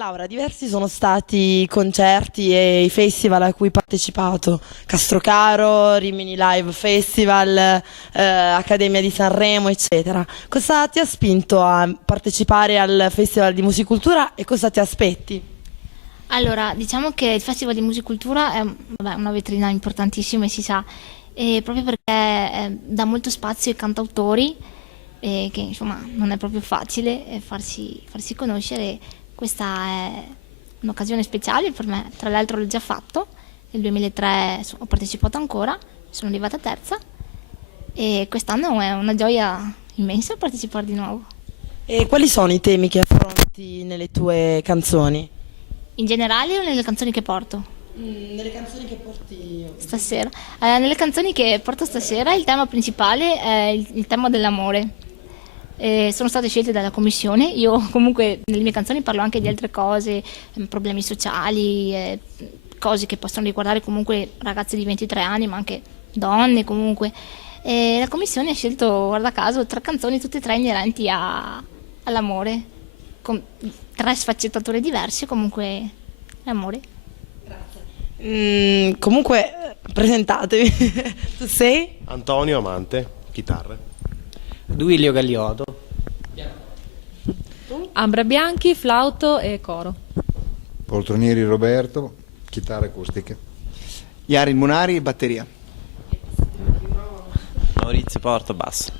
Laura, diversi sono stati i concerti e i festival a cui hai partecipato, Castrocaro, Rimini Live Festival, Accademia di Sanremo, eccetera. Cosa ti ha spinto a partecipare al Festival di Musicultura e cosa ti aspetti? Allora, diciamo che il Festival di Musicultura è vabbè, una vetrina importantissima e si sa, e proprio perché dà molto spazio ai cantautori, che insomma non è proprio facile farsi conoscere. Questa è un'occasione speciale per me, tra l'altro l'ho già fatto, nel 2003 ho partecipato ancora, sono arrivata terza e quest'anno è una gioia immensa partecipare di nuovo. E quali sono i temi che affronti nelle tue canzoni? In generale o nelle canzoni che porto? Nelle canzoni che porti Stasera. Nelle canzoni che porto stasera il tema principale è il tema dell'amore. Sono state scelte dalla commissione. Io comunque nelle mie canzoni parlo anche di altre cose, problemi sociali, cose che possono riguardare comunque ragazze di 23 anni, ma anche donne comunque. E la commissione ha scelto, guarda caso, 3 canzoni, tutte e 3 inerenti all'amore, con 3 sfaccettature diverse, comunque l'amore. Comunque, presentatevi. Tu sei? Antonio Amante, chitarra. Duilio Gagliodo. Ambra Bianchi, flauto e coro. Poltronieri Roberto, chitarre acustiche. Iarin Munari, batteria. Maurizio Porto, basso.